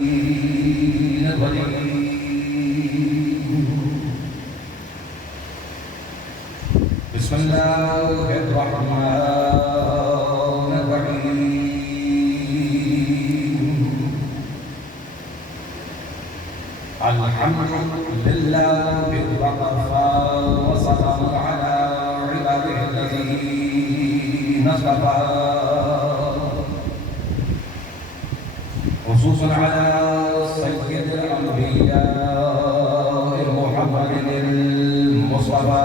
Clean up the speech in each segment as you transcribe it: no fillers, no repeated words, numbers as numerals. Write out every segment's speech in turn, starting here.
بسم الله الرحمن الرحيم الحمد لله وكفى وسلام على عباده الذين اصطفى خصوصا على سيد الأنبياء محمد المصطفى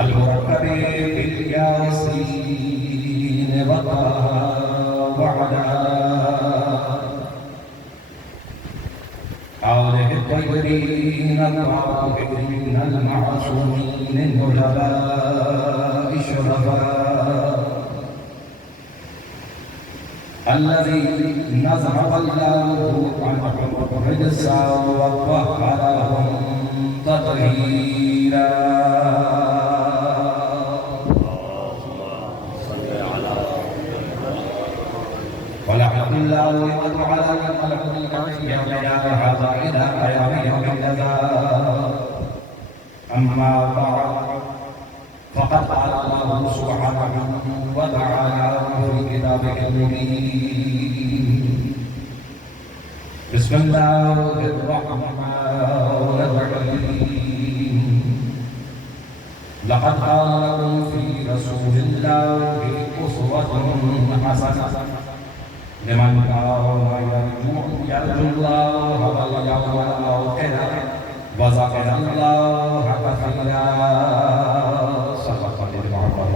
المركب بالياسين وعلى آله الطيبين الطاهرين المعصومين النجباء الشرفاء الذي نزع الله عنهم الرجس وطهرهم تطهيرا ولعنة الله على الأنبياء هذا إلى قيام يوم الجزاء أما بعد فقد قال الله سبحانه وتعالى في كتابه المبين بسم الله الرحمن الرحيم لقد كان لكم في رسول الله أسوة حسنة لمن كان يرجو الله واليوم الآخر وذكر الله كثيرا صدق الله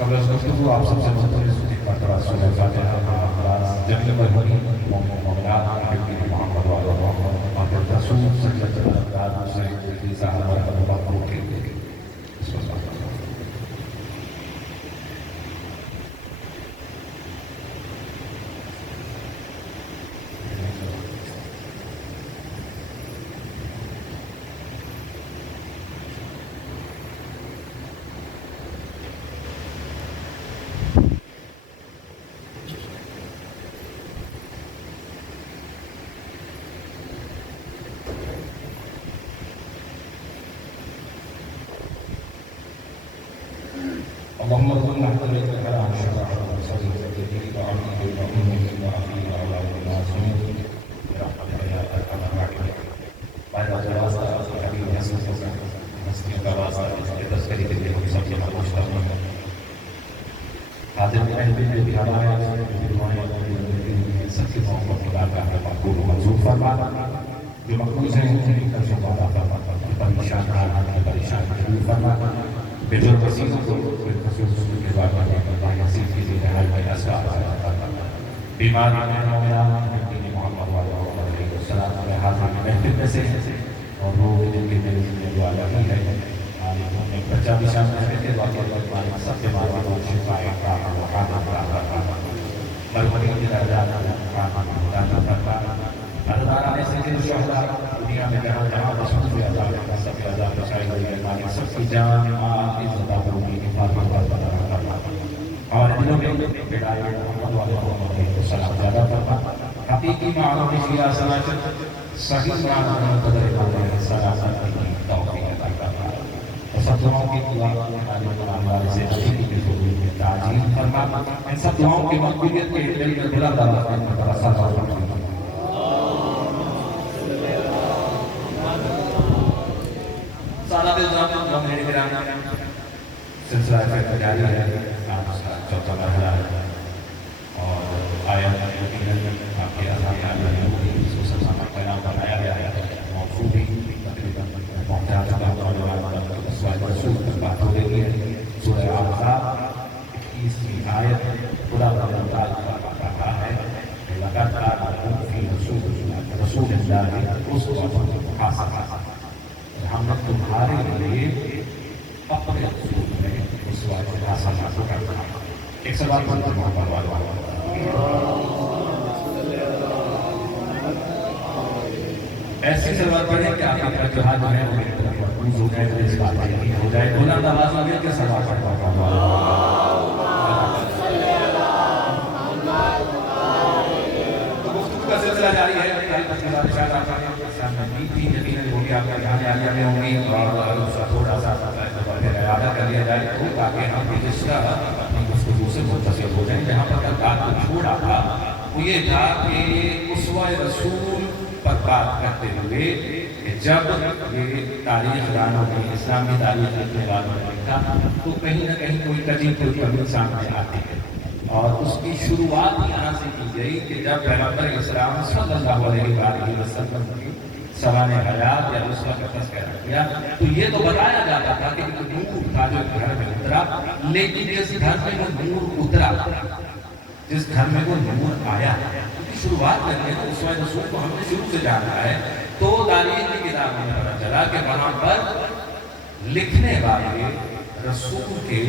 قبل از گفتگو آپ سب سے مختلف ایک مرتبہ سورہ فاتحہ کا آغاز جملے پر ہوئی مومنات حبیب محمد وعلی محمد محمد رسول صلی اللہ علیہ وسلم صحابہ و کے بسم اللہ اللهم ارزقنا حضرة الكلام شرع وصدق الذكر وعمله وأمه وأخيه وأولاد المعصومين برحمتك يا أرحم الراحمين. بعد جلاسة حبيب حسن مسلم کا واسطہ تذکری کے لیے ہم سب کے مخصوص کرنا ہے. حاضر محفل میں بھی ہمارے سب کے موقع خدا کا مقبول و منظور فرما جو مقبول ہیں ان کا شکر فرما پریشان پریشان فرما بجور وسیلوں کو خصوص کے بعد اللہ نصیب کی ذہن میں اسباب بیمار مومنان محمد علیہ السلام علیہ حاضر محفل میں سے اور وہ دل کے دل میں دعا لگی ہے ایک بچہ بھی شامل ہے کہ واقعہ اللہ سب کے بعد وہ شفا کا حاضر مرحبا کی درجات اللہ نے سید الشہداء دنیا میں جہاں جہاں رسول بھی عذاب سب کے عذاب بچائی گئی ہے سب کی جان عزت آبرو کی حفاظت کرنا اور دلوں میں پیڑائے محمد علیہ السلام زیادہ فرما حقیقی معلوم شیعہ سلاشت صحیح معلوم قدر اللہ سلاشت کی توفیق عطا کرنا اور سب دعاؤں کی دعا عالم الاموال سے حقیقی کی ضروری میں تعجیل فرما ان سب دعاؤں کی مقبولیت کے دل میں بلند اللہ کا برسہ فرما سالات الزام میرے گرام سلسلہ فیض جاری ہے آج اس کا چوتھا مرحلہ ہے اور آیت آپ کے اذان عالمی ہوگی خصوصاً سامنے پیغام بنایا گیا ہے موضوع بھی تقریباً پہنچا چکا سوائد رسول پر بات ہو رہی ہے سورہ احزاب 21 آیت خدا تعالیٰ کا کہا ہے کہ لقد کان لکم فی رسول اللہ اسوۃ حسنہ ہم نے تمہارے لیے اپنے رسول میں اسوہ حسنہ کو رکھا. ایک سوال بنتا محمد والا ایسی ضرورت پڑے کہ آپ کا جو حال ہے وہ میری طرف محفوظ ہو جائے تو اس بات کا یقین ہو جائے. بلند آواز میں مل کے صلوات پڑھتا ہوں. کا سلسلہ جاری ہے. یقیناً وہ بھی آپ کا دھیان عالیہ میں ہوں گی اور اس کا تھوڑا سا اعادہ کر لیا جائے تو تاکہ ہم بھی جس طرح اپنی گفتگو سے متصل ہو جائیں. جہاں پر بات کو چھوڑا تھا وہ یہ تھا کہ اسوہ رسول پر بات کرتے ہوئے جب یہ تاریخ دانوں نے اسلامی تاریخ لکھنے والوں نے لکھا تو کہیں نہ کہیں کوئی کجی کوئی کمی سامنے آتی ہے. اور اس کی شروعات یہاں سے کی گئی کہ جب پیغمبر اسلام صلی اللہ علیہ وسلم کی سوانح حیات یا اس وقت تذکرہ کیا تو یہ تو بتایا جاتا تھا کہ نور تھا جو گھر میں اترا, لیکن جس گھر میں وہ نور اترا, جس گھر میں وہ نور آیا, اس کی شروعات کرنے تو اسوہ رسول کو ہم نے شروع سے جانا ہے. تو تاریخ کی کتاب میں پتہ چلا کہ وہاں پر لکھنے والے رسول کے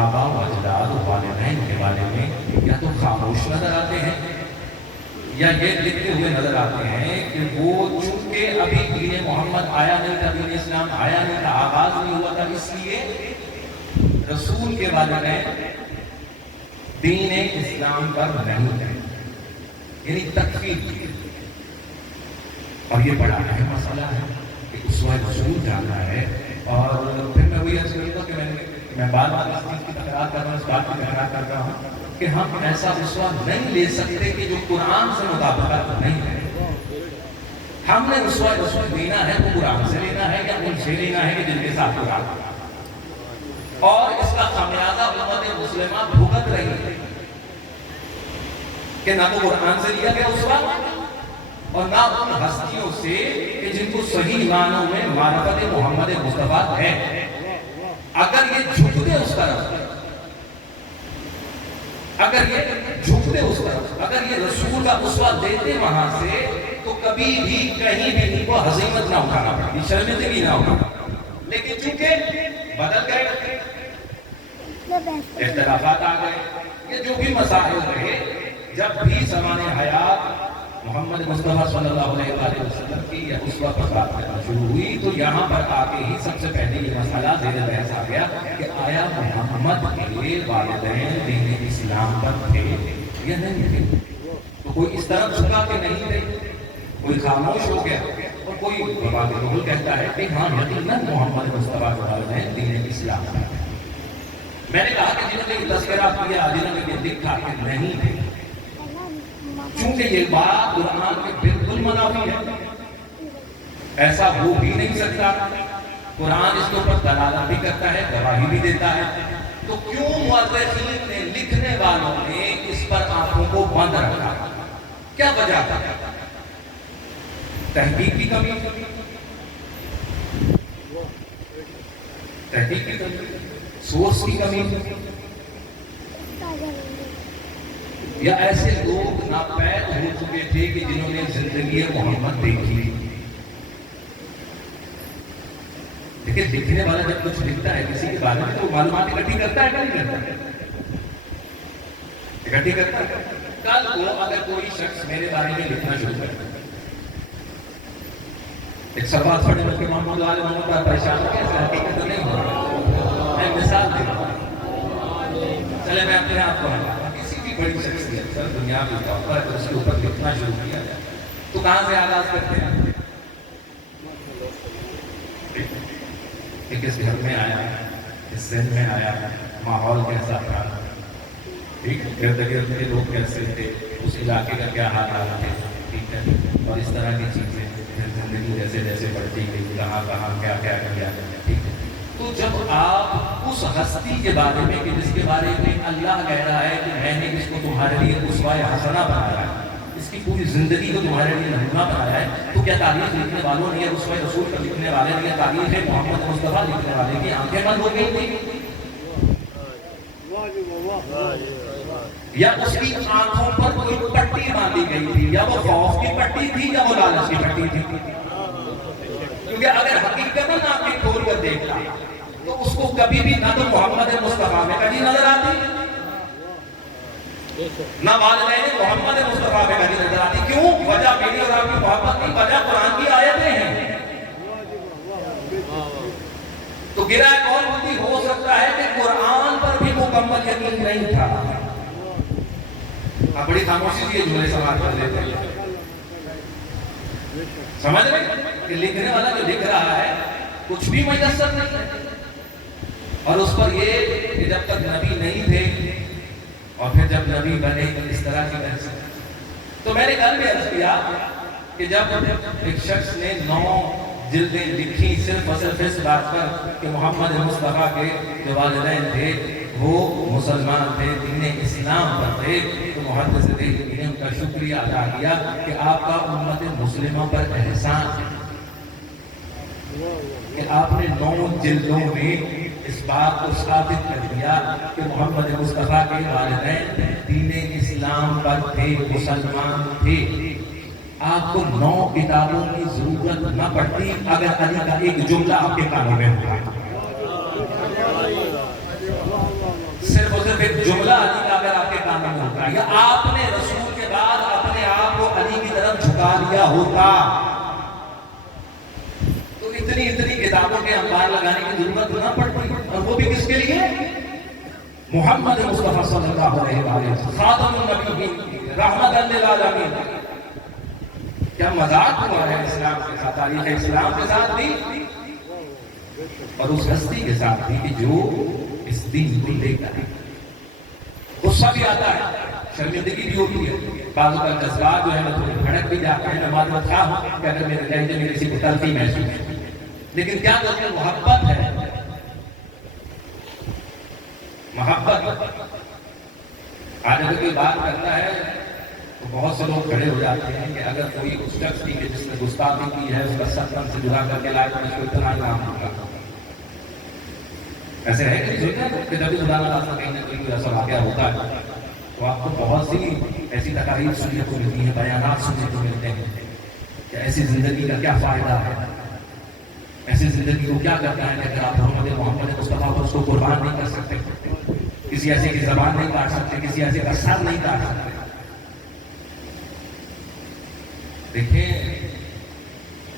آبا و اجداد و والدین کے بارے میں یا تو خاموش نظر آتے ہیں یا یہ لکھتے ہوئے نظر آتے ہیں کہ وہ چونکہ ابھی دین محمد آیا نہیں تھا, دین اسلام آیا نہیں تھا, آغاز نہیں ہوا تھا, اس لیے رسول کے والدین دین اسلام پر نہیں تھے, یعنی تکفیر کی. اور یہ بڑا اہم مسئلہ ہے کہ اسوہ رسول جانا ہے. اور پھر میں وہی عرض کرتا کہ میں بار بار اس چیز کی تکرار کر رہا ہوں, اس بات کی تکرار کر رہا ہوں کہ ہم ایسا اسوہ نہیں لے سکتے کہ جو قرآن سے مطابقت نہیں ہے. ہم نے اسوہ رسول لینا ہے وہ قرآن سے لینا ہے یا ان سے لینا ہے کہ جن کے ساتھ قرآن, اور اس کا خمیازہ امت مسلمہ بھگت رہی ہے کہ نہ تو قرآن سے لیا گیا اسوہ اور نہ ان ہستیوں سے کہ جن کو صحیح معنوں میں معرفت محمد مصطفیٰ ہے. اگر یہ جھکتے اس طرف, اگر یہ رسول کا اسوہ دیتے وہاں سے تو کبھی بھی کہیں بھی ان کو ہزیمت نہ اٹھانا پڑتی, شرمندگی نہ اٹھانا. لیکن چونکہ بدل گئے, اختلافات آ گئے, یہ جو بھی مسائل رہے, جب بھی زمانِ حیات محمد مصطفیٰ صلی اللہ علیہ وسلم کی یا اسوہ پر بات کرنا شروع ہوئی تو یہاں پر آکے ہی سب سے پہلے یہ مسئلہ زیر بحث آ گیا کہ آیا محمد کے والدین دین اسلام پر تھے یا نہیں تھے. تو کوئی اس طرح جھکا کہ نہیں تھے, کوئی خاموش ہو گیا, اور کوئی بابا کے رول کہتا ہے کہ ہاں یقیناً محمد مصطفیٰ کے والدین دین اسلام پر تھے. میں نے کہا کہ جنہوں نے یہ تذکرہ کیا, جنہوں نے یہ لکھا کہ نہیں تھے, چونکہ یہ بات قرآن کے بالکل منافی ہے, ایسا ہو بھی نہیں سکتا. قرآن اس کے اوپر دلالت بھی کرتا ہے, گواہی بھی دیتا ہے. تو کیوں مؤرخین نے, لکھنے والوں نے اس پر آنکھوں کو بند رکھا؟ کیا وجہ تھا؟ تحقیق کی کمی, سورس کی کمی, یا ایسے لوگ ناپید ہو چکے تھے کہ جنہوں نے زندگی محمد دیکھی. لیکن لکھنے والا جب کچھ لکھتا ہے کسی کے بارے میں تو معلومات اکٹھی کرتا ہے کہ نہیں کرتا ہے؟ اکٹھی کرتا ہے. کل کو اگر کوئی شخص میرے بارے میں لکھنا شروع کرتا ہے, ایک سوال پڑھنے میں کہ محمد والے محمد پر پریشان ہو گیا, ایسا حقیقت تو نہیں ہو رہا. میں مثال دے رہا ہوں, چلے میں اپنے آپ کو بڑی شخصیت پر دنیاوی طور پر اس کے اوپر لکھنا شروع کیا جائے تو کہاں سے آغاز کرتے ہیں؟ کہ کس گھر میں آیا, کس سن میں آیا, ماحول کیسا تھا, ارد گرد کے لوگ کیسے تھے, اس علاقے کا کیا حالات تھے, ٹھیک ہے, اور اس طرح کی چیزیں, زندگی جیسے جیسے بڑھتی گئی, کہاں کہاں کیا کیا کیا, ٹھیک ہے. تو جب آپ اس ہستی کے بارے میں کہ جس کے بارے میں اللہ کہہ رہا ہے کہ میں نے اس کو تمہارے لیے اسوہ حسنہ بنایا ہے, اس کی پوری زندگی کو تمہارے لیے نمونہ بنایا ہے, تو کیا تاریخ لکھنے والوں نے یا اسوہ رسول پر لکھنے والے نے یا تاریخ محمد مصطفیٰ لکھنے والے کی آنکھیں بند ہو گئی تھی, یا اس کی آنکھوں پر کوئی پٹی باندھی گئی تھی, یا وہ خوف کی پٹی تھی یا وہ لالچ کی پٹی تھی؟ کیونکہ اگر حقیقت میں آپ کی کھول کر دیکھتا تو اس کو کبھی بھی نہ تو محمد مصطفیٰ میں کبھی نظر آتی, نہ والدین محمد مصطفیٰ میں کبھی نظر آتی. کیوں؟ وجہ میری اور آپ کی محبت نہیں, وجہ قرآن کی آیتیں ہیں. تو گرا کون ہوتی ہو سکتا ہے کہ قرآن پر بھی مکمل یقین نہیں تھا. آپ بڑی خاموشی سے یہ جملے سماعت کر لیتے ہیں. سمجھ رہے کہ لکھنے والا جو لکھ رہا ہے کچھ بھی میسر نہیں ہے. اور اس پر یہ کہ جب تک نبی نہیں تھے اور پھر جب نبی بنے اس طرح کی بحث. تو میں نے کل بھی عرض کیا کہ جب ایک شخص نے 9 جلدیں لکھی صرف اور صرف اس بات پر کہ محمد مصطفیٰ کے جو والدین تھے وہ مسلمان تھے، دین اسلام پر تھے، تو محدث دین نے ان کا شکریہ ادا کیا کہ آپ کا امت مسلمہ پر احسان ہے کہ آپ نے 9 جلدوں میں اس بات کو ثابت کر دیا کہ محمد مصطفیٰ کے والدین دین اسلام پر تھے، مسلمان تھے. آپ کو 9 کتابوں کی ضرورت نہ پڑتی اگر علی کا ایک جملہ آپ کے کانوں میں ہوتا. صرف اور صرف ایک جملہ علی کا اگر آپ کے کانوں میں ہوتا یا آپ نے رسول کے بعد اپنے آپ کو علی کی طرف جھکا لیا ہوتا تو اتنی کتابوں کے انبار لگانے کی ضرورت نہ پڑتی. اور وہ بھی کس کے لیے؟ محمد مصطفیٰ صلی اللہ علیہ وسلم خاتم النبیین رحمت للعالمین. کیا مذاق ہوا ہے اسلام کے ساتھ، تاریخ اسلام کے ساتھ بھی اور اس ہستی کے ساتھ بھی کہ جو اس دین کو لے کر. غصہ بھی آتا ہے، شرمندگی بھی ہوتی ہے، بعض کا جذبات جو ہے نا تھوڑے بھڑک بھی جاتے ہیں. میں معذرت خواہ ہوں کہ اگر میرے لہجے میں کسی کو تلخی محسوس ہے، لیکن کیا کرتے ہیں؟ محبت ہے، محبت. آج اگر کوئی بات کرتا ہے تو بہت سے لوگ کھڑے ہو جاتے ہیں کہ اگر کوئی اس شخص کی جس نے گستاخی کی ہے اس کا ستم سے جدا کر کے لائے تو اس کو اتنا انعام ہوگا. ایسے ہے کہ جب بھی خدا نہ خاصہ کہیں نہ کہیں ایسا واقعہ ہوتا ہے تو آپ کو بہت سی ایسی تقاریر سننے کو ملتی ہیں، بیانات سننے کو ملتے ہیں کہ ایسی زندگی کا کیا فائدہ ہے، ایسی زندگی کو کیا کرتا ہے کہ اگر آپ محمد مصطفیٰ کو اس کو قربان نہیں کر سکتے، کسی ایسے کی زبان نہیں کاٹ سکتے، کسی ایسے کا سر نہیں کاٹ سکتے. دیکھیں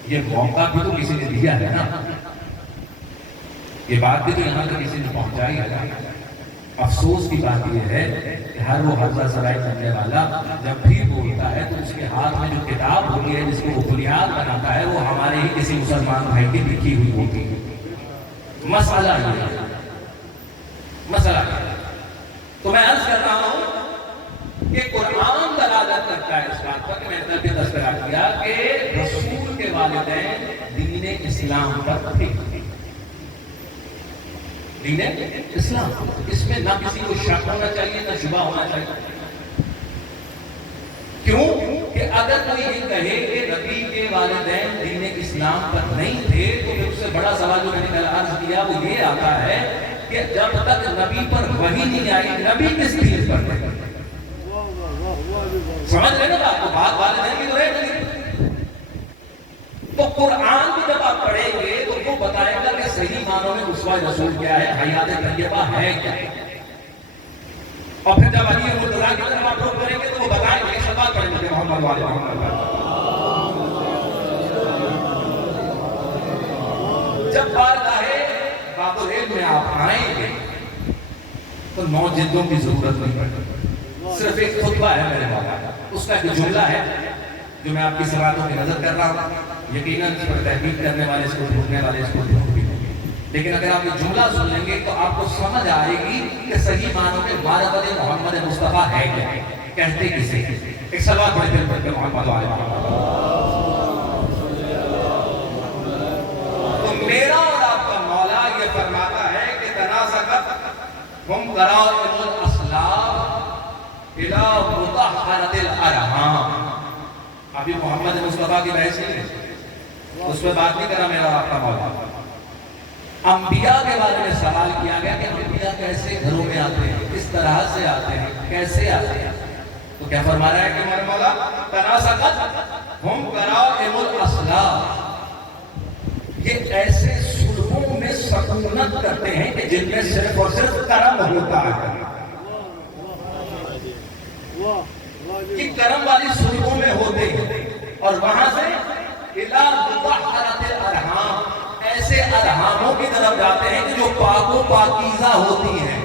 یہ موقع بھی تو کسی نے دیا ہے نا، یہ بات بھی تو یہاں تک کسی نے پہنچائی ہے. افسوس کی بات یہ ہے کہ ہر وہ حضرت سرائی کرنے والا جب بھی بولتا ہے تو اس کے ہاتھ میں جو کتاب ہوتی ہے جس کو وہ بنیاد بناتا ہے وہ ہمارے ہی کسی مسلمان بھائی کی لکھی ہوئی ہوتی ہے. مسئلہ یہ ہے، مسئلہ یہ ہے. تو میں عرض کر رہا ہوں کہ قرآن دلالت کرتا ہے اس بات پر کہ میں نے بھی تذکرہ کیا کہ رسول کے والدین دین اسلام پر تھے. دین اسلام، اس میں نہ کسی کو شک ہونا چاہیے نہ شبہ ہونا چاہیے. کیوں کہ اگر کوئی یہ کہے کہ نبی کے والدین دین اسلام پر نہیں تھے تو پھر اس سے بڑا سوال جو میں نے کل عرض کیا وہ یہ آتا ہے کہ جب تک نبی پر وحی نہیں آئی نبی کس دین پر تھے؟ سمجھ رہے نا آپ کو بات والدین کی تو ہے. تو قرآن بھی جب آپ پڑھیں گے تو وہ بتائے گا کہ صحیح معنوں میں اسوہ رسول کیا ہے، حیات طیبہ ہے کیا. اور پھر جب علی مرتضیٰ کی طرف آپ رخ کریں گے تو وہ بتائیں گے شفاعت پڑھیں گے محمد والے محمد. جب بارگاہ باب العلم میں آپ آئیں گے تو 9 جلدوں کی ضرورت نہیں پڑتی، صرف ایک خطبہ ہے میرے مولا، اس کا ایک جملہ ہے جو میں آپ کی سوالوں کی نظر کر رہا ہوں. یقیناً اس پر تحقیق کرنے والے اس کو ڈھونڈنے والے اس کو ڈھونڈ بھی ہوں گے، لیکن اگر آپ یہ جملہ سن لیں گے تو آپ کو سمجھ آئے گی کہ صحیح معنوں میں معرفت محمد مصطفیٰ ہے کیا، کہتے کسے. ایک سوال بڑے دل پڑھ کے محمد والے محمد. تو میرا اور آپ کا مولا یہ فرماتا ہے کہ تناسقت ہم قرائم الاسلام الى مطہرۃ الارحام. ابھی محمد مصطفیٰ کی بحث نہیں ہے، اس پہ بات نہیں کرا میرا آپ کا مولا. انبیاء کے بارے میں سوال کیا گیا کہ انبیاء کیسے گھروں میں آتے ہیں، کس طرح سے آتے ہیں، کیسے آتے ہیں. تو کیا فرما رہا ہے کہ ہمارے مولا تناسقت ہم قرائم الاسلام، یہ ایسے صلحوں میں سکونت کرتے ہیں کہ جن میں صرف اور صرف کرم ہوتا ہے. یہ کرم والی صلحوں میں ہوتے ہیں اور وہاں سے الى مطہرۃ الارحام، ایسے ارحام ارحاموں کی طرف جاتے ہیں کہ جو پاک و پاکیزہ ہوتی ہیں.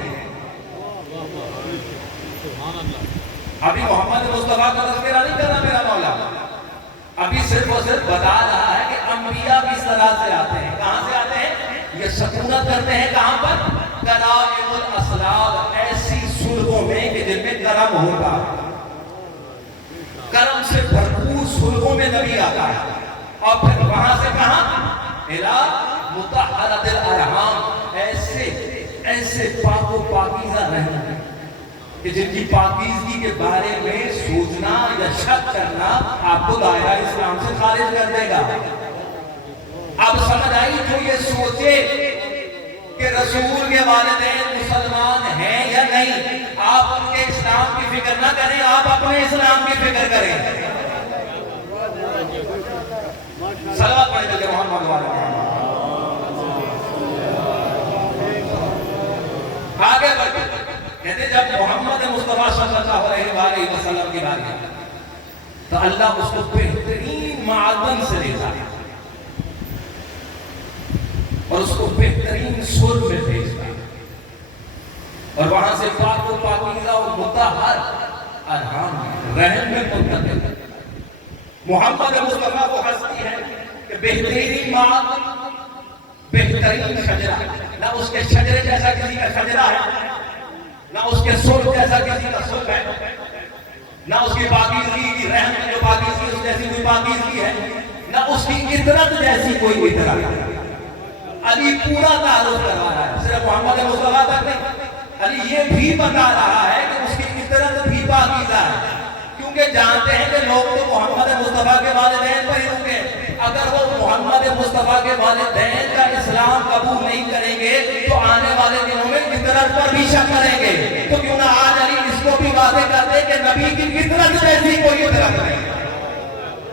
ابھی محمد مصطفیٰ کا تذکرہ نہیں کر رہا میرا مولا, ابھی صرف اور صرف بتا رہا ہے کہ انبیاء کس طرح سے آتے ہیں. کہاں سے آتے ہیں؟ یہ سکونت کرتے ہیں کہاں پر؟ کرائم الاسلاب, ایسی صلحوں میں کہ جن میں کرم ہوگا, کرم سے بھرپور صلحوں میں نبی آتا ہے. اور پھر وہاں سے کہاں؟ الہ مطہرۃ الارحام, ایسے پاک و پاکیزہ رہنا کہ جن کی پاکیزگی کے بارے میں سوچنا یا شک کرنا آپ کو دائرہ اسلام سے خارج کر دے گا. اب سمجھ آئی جو یہ سوچے کہ رسول کے والدین مسلمان ہیں یا نہیں, آپ ان کے اسلام کی فکر نہ کریں, آپ اپنے اسلام کی فکر کریں. صلوات پڑھیں جلدی محمد والے. آگے بڑھیں. کہتے جب محمد مصطفیٰ صلی اللہ علیہ وآلہ وسلم کی بات ہے تو اللہ اس کو بہترین معدن سے لیتا ہے اور اس کو بہترین سر میں بھیجتا ہے, اور وہاں سے پاک و پاکیزہ اور مطہر ارحام رحم میں منتقل. محمد مصطفیٰ کو ہستی ہے کہ بہترین معدن, بہترین شجرہ, نہ اس کے شجرے جیسا کسی کا شجرہ ہے, نہ اس کے سر جیسا کسی کا سر ہے, نہ اس کی پاکیزگی کی رحم میں جو پاکیزگی اس جیسی کوئی پاکیزگی ہے, نہ اس کی عطرت جیسی کوئی عطرت ہے. علی پورا تعارف کروا رہا ہے, صرف محمد مصطفیٰ تک نہیں, علی یہ بھی بتا رہا ہے کہ اس کی عطرت بھی پاکیزہ ہے, کیونکہ جانتے ہیں کہ لوگ تو محمد مصطفیٰ کے والدین پر ہی رکے. اگر وہ محمد مصطفیٰ کے والدین کا اسلام قبول نہیں کریں گے تو آنے والے دنوں میں عطرت پر بھی شک کریں گے. تو کیوں نہ آج علی اس کو بھی واضح کر دے کہ نبی کی عطرت جیسی کوئی عطرت نہیں.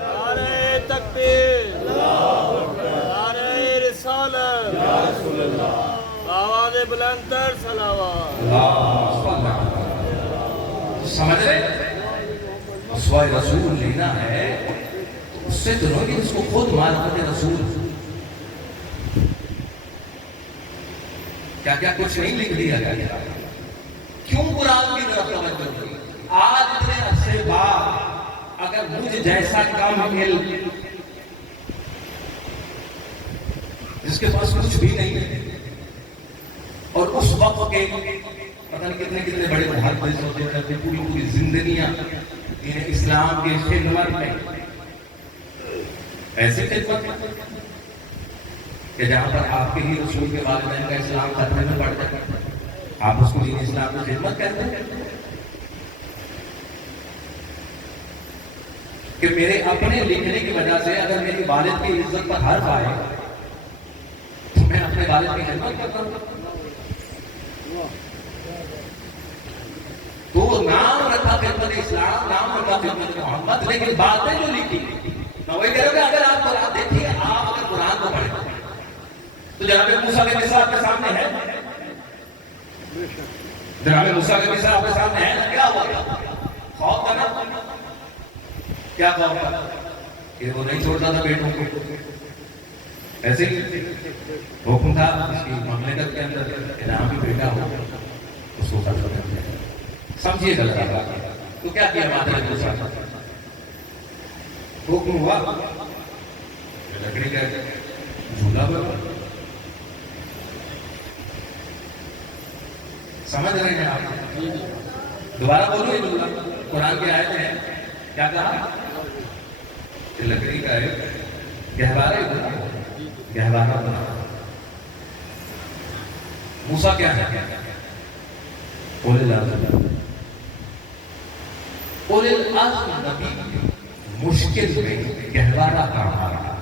نعرہ تکبیر, نعرہ رسالت, یا رسول اللہ, آواز بلند تر صلوات. سمجھ رہے؟ اسوہ رسول لینا ہے تو اس سے تو نہیں, اس کو خود معرفت رسول. کیا کیا کچھ نہیں لکھ دیا گیا, کیوں قرآن کی طرف توجہ دی. آج اتنے عرصے بعد اگر مجھ جیسا کم علم جس کے پاس کچھ بھی نہیں ہے, اور اس وقت کے پتہ نہیں کتنے بڑے محدث ہوتے ہیں, پوری زندگیاں دین اسلام کے خدمت میں, ایسے خدمت کہ جہاں پر آپ کے لیے رسول کے والدین کا اسلام خطرے میں پڑ جائے, آپ اس کو دین اسلام کی خدمت کہتے ہیں. کہ میرے اپنے لکھنے کی وجہ سے اگر میری والد کی عزت پر حرف آئے تو میں اپنے والد کی خدمت کرتا ہوں. تو نام رکھا خدمت اسلام, نام رکھا خدمت محمد, لیکن باتیں جو لکھی میں وہی کہہ رہا ہوں کہ اگر آپ قرآن دیکھیے, آپ اگر قرآن کو پڑھیں تو جناب موسیٰ علیہ السلام آپ کے سامنے ہے, جناب موسیٰ علیہ السلام آپ کے سامنے ہے, کیا ہوا تھا؟ خوف تھا نا, کیا خوف تھا کہ وہ نہیں چھوڑتا تھا بیٹوں کو, ایسے ہی حکم تھا اس کی مملکت کے اندر کہ جہاں بھی بیٹا ہو اس کو قتل کر دیا. سمجھیے گا تو کیا کیا مادر موسیٰ, حکم ہوا لکڑی کا جھولا بنا. سمجھ رہے ہیں آپ؟ دوبارہ بولو یہ جملہ, قرآن کی آیت ہے, کیا کہا کہ لکڑی کا ایک گہوارہ بنا. موسیٰ کیا ہے؟ اولے العزم نبی مشکل میں گہوارہ کام آ رہا.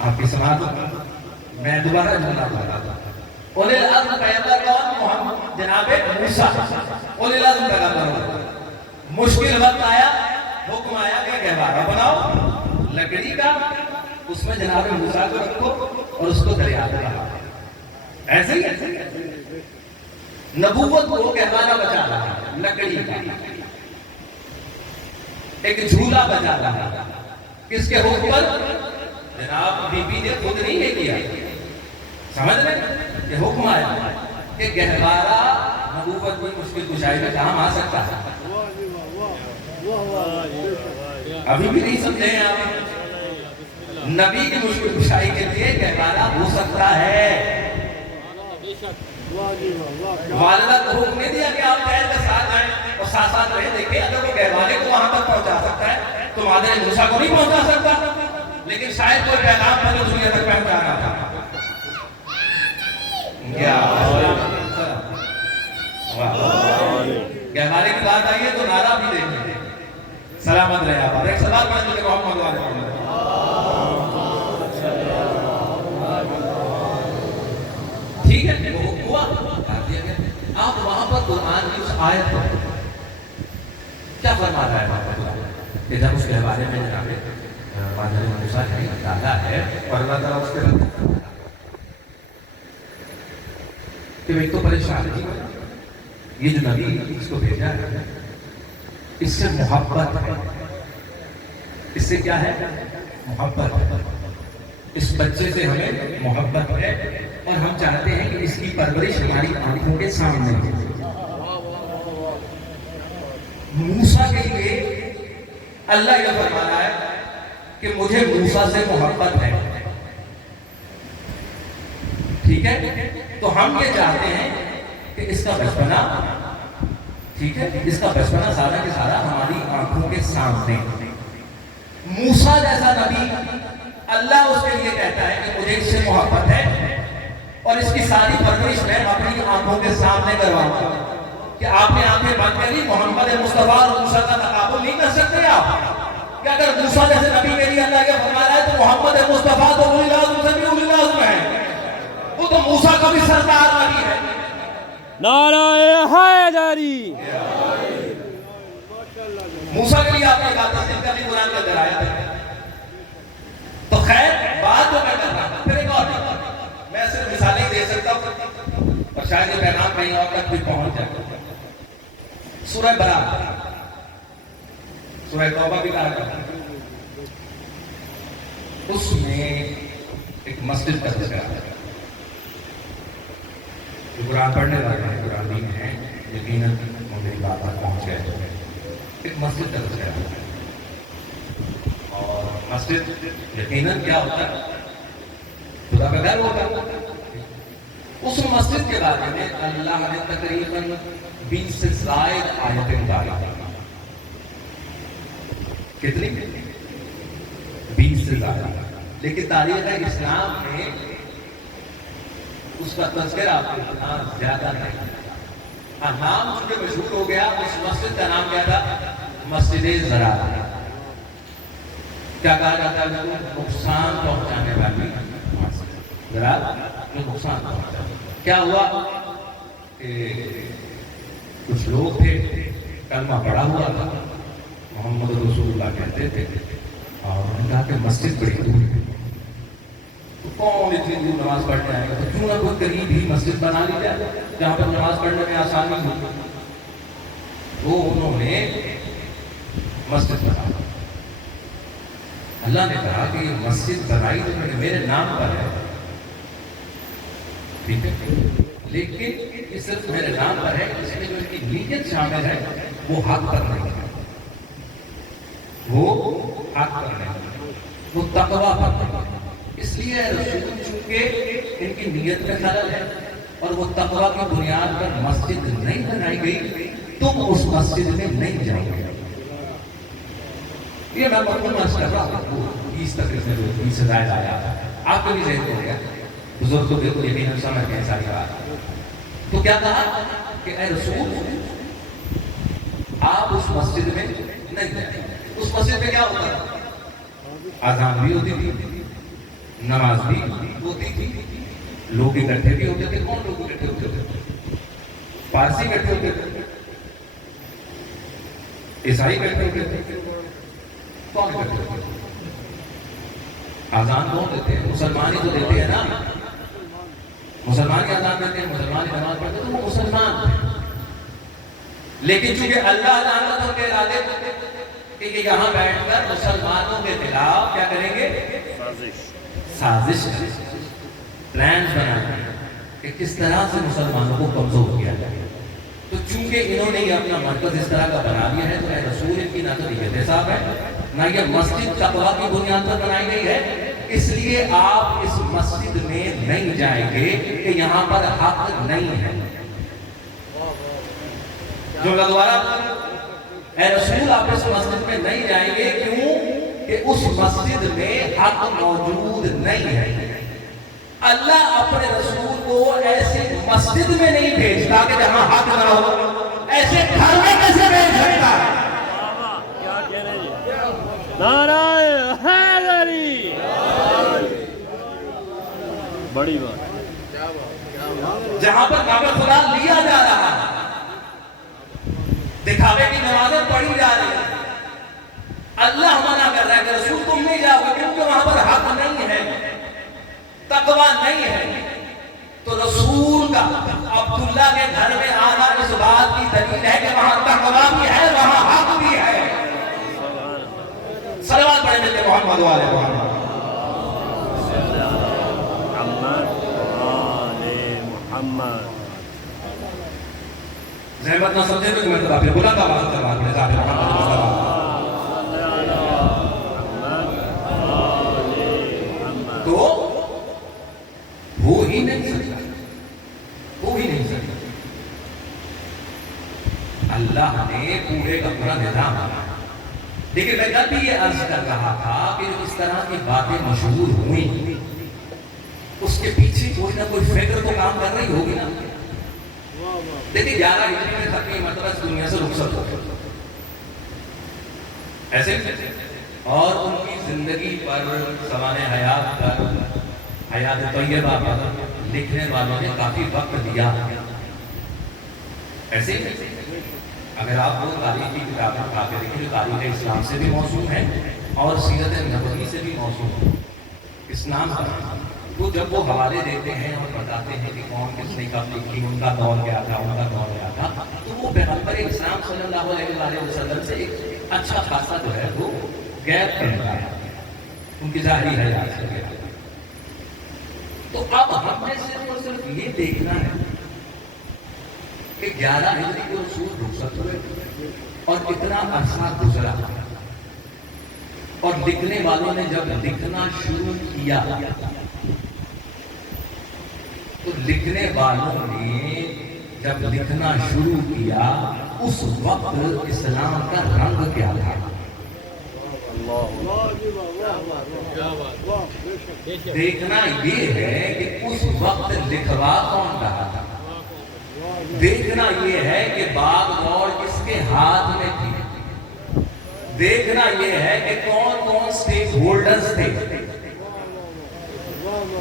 آپ کی سماعت میں دوبارہ جملہ بتا تھا. اولے العزم پیغمبر کون؟ محمد جناب موسیٰ. اولے العزم پیغمبر, مشکل وقت آیا, حکم آیا کہ گہوارہ بناؤ لکڑی کا, اس میں جناب موسیٰ کو رکھو اور اس کو دریا میں رہا. ایسے ہی نبوت کو گہوارہ بچا رہا, لکڑی کا ایک جھولا بچا رہا. کس کے حکم پر؟ جناب بی بی نے خود نہیں یہ کیا، سمجھ رہے ہیں؟ یہ حکم آیا کہ گہوارہ نبوت کی مشکل کشائی میں کام آ سکتا ہے. ابھی بھی نہیں سمجھے ہیں آپ؟ نبی کی مشکل کشائی کے لیے گہوارہ ہو سکتا ہے. والدہ کو حکم نہیں دیا کہ آپ قید کے ساتھ آئیں اور ساتھ ساتھ رہیں. دیکھیں اگر وہ گہوارے کو وہاں تک پہنچا سکتا ہے تو مادر موسیٰ کو نہیں پہنچا سکتا. لیکن شاید کوئی پیغام تھا جو دنیا تک پہنچانا تھا. کیا گہوارے کی بات آئی ہے تو نعرہ بھی دیکھیں. سلامت رہے آپ. ایک سوال پڑھ لیجیے محمد والے. ٹھیک ہے وہ حکم ہوا کر دیا گیا. آپ وہاں پر قرآن کی اس آیت پر کیا فرما رہا ہے وہاں پر کہ جب اس کے بارے میں جناب مادر موسیٰ نے ڈالا ہے اور اللہ تعالیٰ اس کے بعد کہ ایک تو پریشان ہے یہ جو نبی اس کو بھیجا ہے اس سے محبت ہے. اس سے کیا ہے؟ محبت ہے. اس بچے سے ہمیں محبت ہے اور ہم چاہتے ہیں کہ اس کی پرورش ہماری آنکھوں کے سامنے ہو. موسیٰ کے لیے اللہ یہ فرما رہا ہے کہ مجھے موسیٰ سے محبت ہے. ٹھیک ہے؟ تو ہم یہ چاہتے ہیں کہ اس کا بچپنا ٹھیک ہے اس کا بچپنا سارا کے سارا ہماری آنکھوں کے سامنے. موسیٰ جیسا نبی اللہ اس کے لیے کہتا ہے کہ مجھے اس سے محبت ہے اور اس کی ساری پرورش میں اپنی آنکھوں کے سامنے کرواؤں گا. کہ آپ نے آنکھیں بند کری محمد مصطفیٰ اور موسیٰ کا تقابل نہیں کر سکتے آپ؟ کہ اگر موسیٰ جیسے نبی کے لیے اللہ یہ فرما رہا ہے تو محمد مصطفیٰ تو اولی العزم سے بھی اولی العزم ہے. وہ تو موسیٰ کا بھی سردار نبی ہے. نعرہ حیدری. موسیٰ کے لیے آپ نے بات تصدیق کرنی قرآن کا درایا ہے. تو خیر بات جو میں کر رہا ہوں پھر ایک اور میں صرف مثالیں دے سکتا ہوں اور شاید یہ پیغام کہیں اور تک بھی پہنچ جائے. سورہ برات سورہ توبہ بھی کہا جاتا ہے. اس میں ایک مسجد کا ذکر ہے. جو قرآن پڑھنے والے ہیں قرآن دین ہیں یقیناً میری بات تک پہنچ گئے. ایک مسجد کا ذکر ہے اور مسجد یقیناً کیا ہوتا ہے؟ خدا کا گھر ہوتا ہے. اس مسجد کے بارے میں اللہ نے تقریباً 20 سے زائد آیتیں اتاری. کتنی؟ 20 سے زائد. لیکن تاریخ اسلام میں اس کا تذکرہ آپ کو اتنا زیادہ نہیں. نام چونکہ مشہور ہو گیا. اس مسجد کا نام کیا تھا؟ مسجد ضرار. کیا کہا جاتا ہے؟ نقصان پہنچانے والی ضرار جو نقصان پہنچاتا. کیا ہوا کہ کچھ لوگ تھے کلمہ پڑھا ہوا تھا محمد رسول اللہ کہتے تھے اور انہوں نے کہا کہ مسجد بڑی دور ہے تو کون اتنی دور نماز پڑھنے آئے گا تو کیوں نہ کوئی قریب ہی مسجد بنا لی جائے جہاں پر نماز پڑھنے میں آسانی ہو. وہ انہوں نے مسجد بنا. اللہ نے کہا کہ یہ مسجد بنائی تو میرے نام پر ہے ٹھیک ہے لیکن یہ صرف میرے نام پر ہے. اس میں جو ان کی نیت شامل ہے وہ حق پر نہیں ہے. وہ حق پر نہیں وہ تقویٰ پر نہیں ہے. اس لیے رسول چونکہ ان کی نیت میں خلل ہے اور وہ تقویٰ کی بنیاد پر مسجد نہیں بنائی گئی تم اس مسجد میں نہیں جاؤ گے. یہ میں مطلب مرض کر رہا ہوں 20 تک اس میں 20 سے زائد آیا آپ کو بھی ذہن ہو گیا. بزرگ کو دیکھو یقیناً سمجھ گئے ساری بات. تو کیا کہا کہ اے رسول آپ اس مسجد میں نہیں جائیں. اس مسجد میں کیا ہوتا ہے؟ اذان بھی ہوتی تھی نماز بھی ہوتی تھی لوگ اکٹھے بھی ہوتے تھے. کون لوگ اکٹھے ہوتے تھے؟ پارسی اکٹھے ہوتے تھے عیسائی اکٹھے ہوتے تھے. کون اکٹھے ہوتے تھے؟ اذان کون دیتے ہیں؟ مسلمان ہی تو دیتے ہیں نا. مسلمان کی اذان دیتے ہیں مسلمان کی نماز پڑھتے تو وہ مسلمان تھے. لیکن چونکہ اللہ جانتا تھا ان کے ارادے کہ یہ یہاں بیٹھ کر مسلمانوں کے خلاف کیا کریں گے؟ سازش پلان بنانا کہ کس طرح سے مسلمانوں کو کمزور کیا جائے. تو چونکہ انہوں نے یہ اپنا مرکز اس طرح کا بنا لیا ہے، تو اے رسول ان کی نہ تو نیت صاحب ہے، نہ یہ مسجد تقویٰ کی بنیاد پر بنائی گئی ہے، اس لیے آپ اس مسجد میں نہیں جائیں گے کہ یہاں پر حق نہیں ہے. جو دوبارہ اے رسول آپ اس مسجد میں نہیں جائیں گے، کیوں کہ اس مسجد میں حق موجود نہیں ہے. اللہ اپنے رسول کو ایسی مسجد میں نہیں بھیجتا کہ جہاں حق نہ ہو. ایسے گھر میں کیسے بھیج سکتا ہے؟ نعرہ حیدری. بڑی بات. جہاں پر نام خدا لیا جا رہا ہے، دکھاوے کی نمازیں پڑھی جا رہی ہیں، اللہ منع کر رہا ہے کہ رسول تم نہیں جاؤ گے کیونکہ وہاں پر حق نہیں ہے، تقویٰ نہیں ہے. تو رسول کا عبداللہ کے گھر میں آنا اس بات کی دلیل ہے کہ وہاں تقویٰ بھی ہے، وہاں حق بھی ہے. صلوات پڑھیں ملتے محمد والے محمد. زحمت نہ سمجھے تو میں پھر بلند آواز سے بات کریں صاحب محمد مصطفیٰ. تو ہو ہی نہیں سکتا، ہو ہی نہیں سکتا. اللہ نے پورے کا پورا نظام بنایا. لیکن میں کل بھی یہ عرض کر رہا تھا کہ جو اس طرح کی باتیں مشہور ہوئی، اس کے پیچھے کوئی نہ کوئی فکر تو کام کر رہی ہوگی نا. دیکھیں 11 ہجری میں ختمی مرتبہ اس دنیا سے رخصت ہو گئے ایسے، اور ان کی زندگی پر، سوانح حیات پر، حیات طیبہ پر لکھنے والوں نے کافی وقت دیا. ایسے اگر آپ وہ تاریخی کتابیں اٹھا کے دیکھیں جو تاریخ اسلام سے بھی موسوم ہے اور سیرت نبوی سے بھی موسوم ہے، اسلام کا وہ جب وہ حوالے دیتے ہیں اور بتاتے ہیں کہ کون کس نے کب لکھی، ان کا دور کیا تھا، ان کا دور کیا تھا، تو وہ پیغمبر اسلام صلی اللہ علیہ وسلم سے ایک اچھا خاصا جو ہے وہ غیب کرتا ہے ان کی ظاہری حیات سے. تو اب ہم نے صرف اور صرف یہ دیکھنا ہے کہ 11 ہجری کے رسول رخصت ہوئے اور کتنا عرصہ گزرا، اور لکھنے والوں نے جب لکھنا شروع کیا تو لکھنے والوں نے جب لکھنا شروع کیا اس وقت اسلام کا رنگ کیا تھا. دیکھنا یہ ہے کہ اس وقت لکھوا کون رہا تھا. دیکھنا یہ ہے کہ باغ دوڑ کس کے ہاتھ میں تھی. دیکھنا یہ ہے کہ کون کون سٹیک ہولڈرز تھے.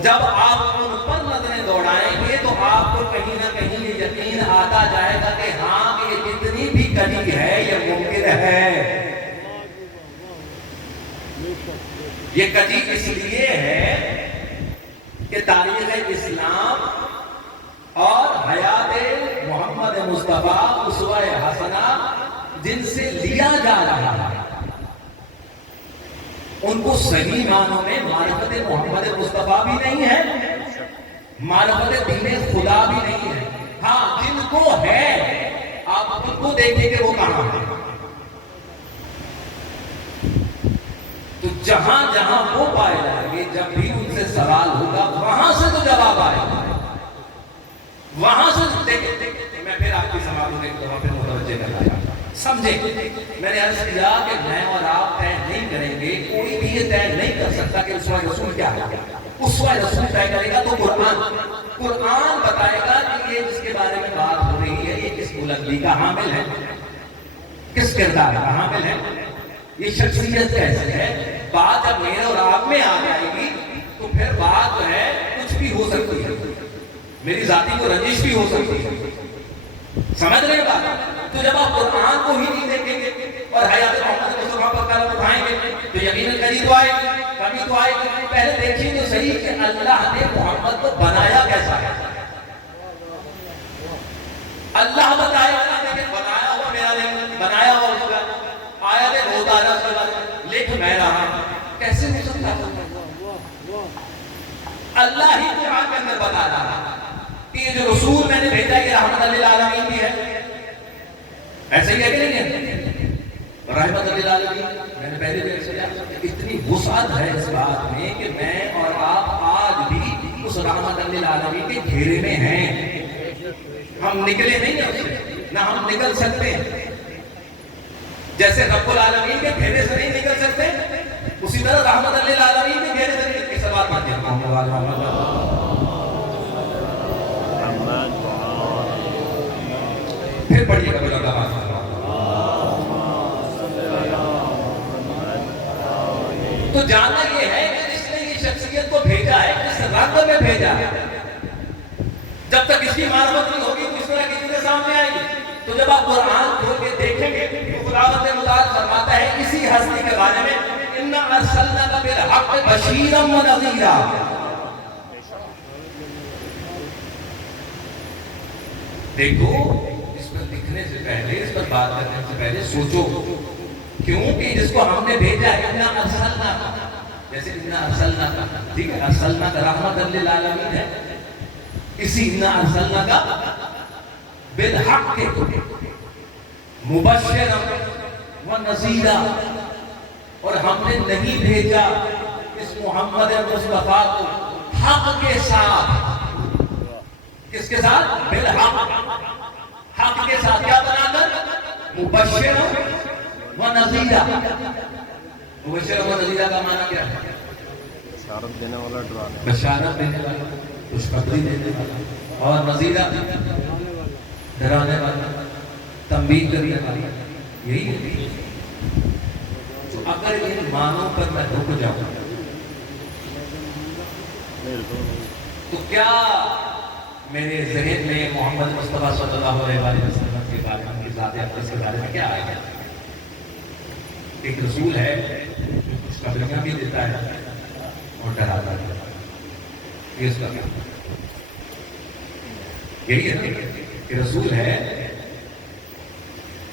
جب آپ ان پر نظریں دوڑائیں گے تو آپ کو کہیں نہ کہیں یہ یقین آتا جائے گا کہ ہاں کہ یہ جتنی بھی کڑی ہے یہ ممکن ہے. یہ کڑی اس لیے ہے کہ تاریخ اسلام اور حیات محمد مصطفیٰ اسوہ حسنہ جن سے لیا جا رہا ہے ان کو صحیح معنوں میں معرفت محمد مصطفیٰ بھی نہیں ہے، معرفت دین خدا بھی نہیں ہے. ہاں جن کو ہے آپ ان کو دیکھیں کہ وہ کہاں ہے. تو جہاں جہاں وہ پائے جائیں گے جب بھی ان سے سوال ہوگا وہاں سے تو جواب آئے گا. وہاں سے دیکھیں میں پھر آپ کی سوالوں کے جواب پہ متوجہ کرنا چاہتا ہوں. سمجھیں میں نے عرض کیا کہ میں اور آپ طے نہیں کریں گے، کوئی بھی یہ طے نہیں کر سکتا کہ اسوہ رسول کیا ہے. اسوہ رسول طے کرے گا تو قرآن بتائے گا کہ یہ جس کے بارے میں بات ہو رہی ہے یہ کس بلندی کا حامل ہے، کس کردار کا حامل ہے، یہ شخصیت کیسے ہے. بات جب میرے اور آپ میں آ جائے گی تو پھر بات جو ہے کچھ بھی ہو سکتی ہے، میری ذاتی کو رنجش بھی ہو سکتی ہے. سمجھ رہے بات؟ تو جب آپ قرآن کو ہی نہیں دیکھیں گے اور حیات محمد مصطفیٰ پر قلم اٹھائیں گے تو یقیناً کمی تو آئے گی. کمی تو آئے گی. پہلے دیکھیں تو صحیح کہ اللہ نے محمد کو بنایا کیسا ہے. اللہ بتائے گا لیکن بنایا ہوا میرا نہیں، بنایا ہوا اس کا. آیت روزانہ اللہ ہی قرآن کے اندر بتا رہا ہے کہ یہ جو رسول میں نے بھیجا یہ رحمت للعالمین بھی ہے. ایسا ہی ہے کہ نہیں ہے؟ رحمت للعالمین. میں نے پہلے بھی سمجھا اتنی وسعت ہے اس بات میں کہ میں اور آپ آج بھی اس رحمت للعالمین کے گھیرے میں ہیں. ہم نکلے نہیں ہیں نہ ہم نکل سکتے ہیں. جیسے رب العالمین کے گھیرے سے نہیں نکل سکتے اسی طرح رحمت للعالمین کے گھیرے سے نہیں نکل سوال مانتے ہیں. پھر پڑھیے گا بلند آواز سے. تو جاننا یہ ہے کہ جس نے یہ شخصیت کو بھیجا ہے کس رنگ میں بھیجا ہے. جب تک اس کی معرفت نہیں ہوگی تو اس طرح کسی کے سامنے آئے گی. تو جب آپ قرآن کھول کے دیکھیں گے تو خداوند متعال فرماتا ہے اسی ہستی کے بارے میں اِنَّا أَرْسَلْنَاكَ بِالْحَقِّ بَشِيرًا وَنَذِيرًا. دیکھو اس پر لکھنے سے پہلے اس پر بات کرنے سے پہلے سوچو کیونکہ جس کو ہم نے بھیجا ہے اِنَّا أَرْسَلْنَاكَ جیسے اِنَّا أَرْسَلْنَاكَ ٹھیک ہے أَرْسَلْنَاكَ رحمۃ للعالمین ہے. اسی اِنَّا أَرْسَلْنَاكَ بالحق مبشرا ونذیرا. اور ہم نے نہیں بھیجا اس محمد مصطفیٰ کو حق کے ساتھ. کس کے ساتھ؟ بالحق. حق کے ساتھ کیا بنا کر؟ مبشرا ونذیرا. مبشرا ونذیرا کا معنی کیا ہے؟ بشارت دینے والا ڈرانے بشارت دینے والا خوشخبری دینے والا اور نذیرا ڈرانے والا تنبیہ کرنے والا. یہی ہے. تو اگر ان معنوں پر میں رک جاؤں تو کیا میرے ذہن میں محمد مصطفیٰ صلی اللہ علیہ وسلم کے بارے میں ذات اقدس کے بارے میں کیا آئے گا؟ ایک رسول ہے جو خوشخبریاں بھی دیتا ہے اور ڈراتا ہے. یہ اس کا کیا یہی ہے کہ رسول ہے